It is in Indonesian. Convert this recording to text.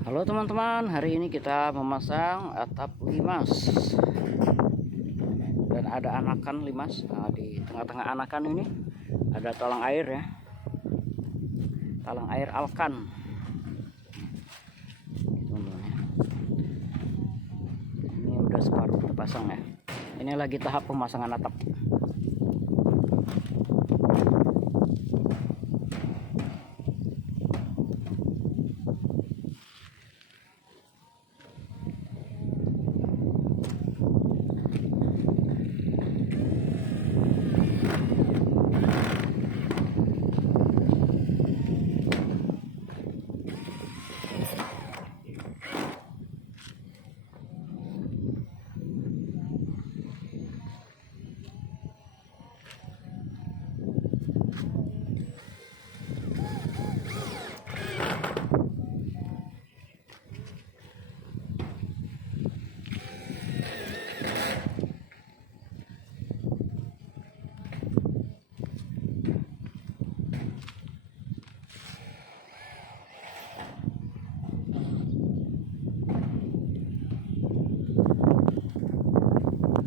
Halo teman-teman, hari ini kita memasang atap limas dan ada anakan limas. Nah, di tengah-tengah anakan ini ada talang air ya, talang air alkan. Teman-teman ya. Ini udah separuh terpasang ya. Ini lagi tahap pemasangan atap.